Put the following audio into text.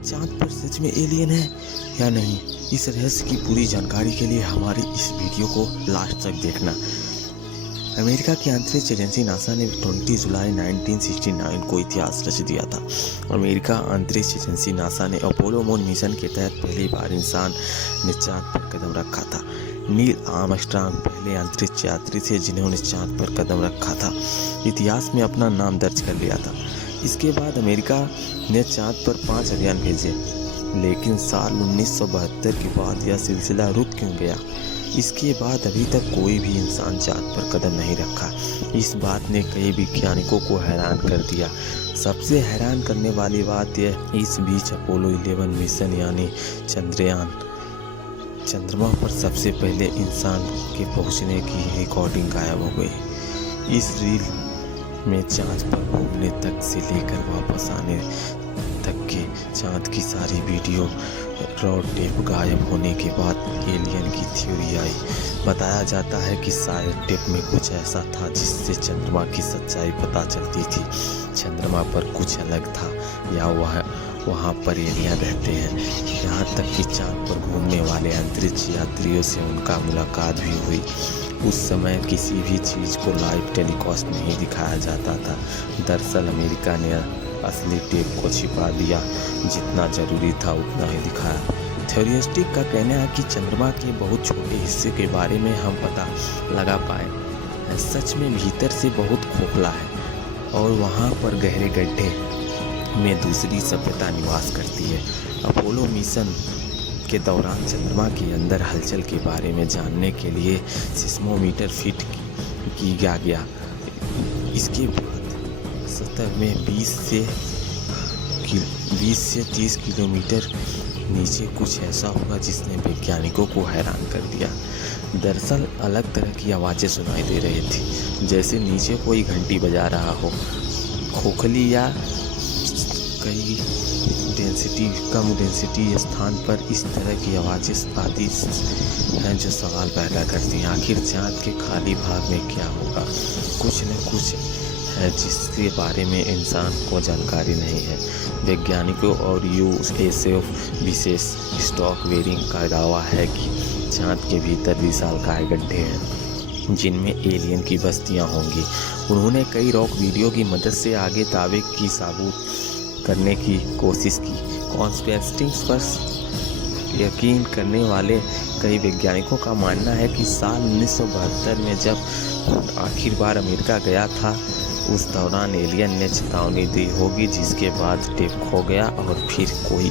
चांद पर सच में एलियन है या नहीं, इस रहस्य की पूरी जानकारी के लिए हमारी इस वीडियो को लास्ट तक देखना। अमेरिका की अंतरिक्ष एजेंसी नासा ने 20 जुलाई 1969 को इतिहास रच दिया था। अमेरिका अंतरिक्ष एजेंसी नासा ने अपोलो मून मिशन के तहत पहली बार इंसान ने चांद पर कदम रखा था। नील आर्मस्ट्रांग पहले अंतरिक्ष यात्री थे जिन्होंने चांद पर कदम रखा था, इतिहास में अपना नाम दर्ज कर लिया था। इसके बाद अमेरिका ने चांद पर 5 अभियान भेजे, लेकिन साल 1972 के बाद यह सिलसिला रुक क्यों गया? इसके बाद अभी तक कोई भी इंसान चांद पर कदम नहीं रखा। इस बात ने कई वैज्ञानिकों को हैरान कर दिया। सबसे हैरान करने वाली बात यह, इस बीच अपोलो 11 मिशन यानी चंद्रयान चंद्रमा पर सबसे पहले इंसान के पहुंचने की रिकॉर्डिंग गायब हो गई। इस रील में चांद पर घूमने तक से लेकर वापस आने तक के चांद की सारी वीडियो रॉ टेप गायब होने के बाद एलियन की थ्योरी आई। बताया जाता है कि शायद टेप में कुछ ऐसा था जिससे चंद्रमा की सच्चाई पता चलती थी। चंद्रमा पर कुछ अलग था या वहाँ पर एलियन रहते हैं। यहाँ तक कि चांद पर घूमने वाले अंतरिक्ष यात्रियों से उनका मुलाकात भी हुई। उस समय किसी भी चीज़ को लाइव टेलीकास्ट नहीं दिखाया जाता था। दरअसल अमेरिका ने असली टेप को छिपा दिया, जितना जरूरी था उतना ही दिखाया। थ्योरिस्टिक का कहना है कि चंद्रमा के बहुत छोटे हिस्से के बारे में हम पता लगा पाए सच में भीतर से बहुत खोखला है और वहाँ पर गहरे गड्ढे में दूसरी सभ्यता निवास करती है। अपोलो मिशन के दौरान चंद्रमा के अंदर हलचल के बारे में जानने के लिए सिस्मोमीटर फिट किया गया। इसके बाद सतह में 20 से 30 किलोमीटर नीचे कुछ ऐसा हुआ जिसने वैज्ञानिकों को हैरान कर दिया। दरअसल अलग तरह की आवाज़ें सुनाई दे रही थी, जैसे नीचे कोई घंटी बजा रहा हो। खोखली या कम डेंसिटी स्थान पर इस तरह की आवाज़ें आदि हैं जो सवाल पैदा करती हैं। आखिर चाँद के खाली भाग में क्या होगा? कुछ न कुछ है जिसके बारे में इंसान को जानकारी नहीं है। वैज्ञानिकों और यूएसएफ विशेष स्टॉक वेरिंग का दावा है कि चाँद के भीतर विशालकाय गड्ढे हैं जिनमें एलियन की बस्तियां होंगी। उन्होंने कई रॉक वीडियो की मदद से आगे दावे की साबुत करने की कोशिश की। कॉन्स्पिरेसीज़ पर यकीन करने वाले कई वैज्ञानिकों का मानना है कि साल 1972 में जब आखिर बार अमेरिका गया था, उस दौरान एलियन ने चेतावनी दी होगी, जिसके बाद टेप खो गया और फिर कोई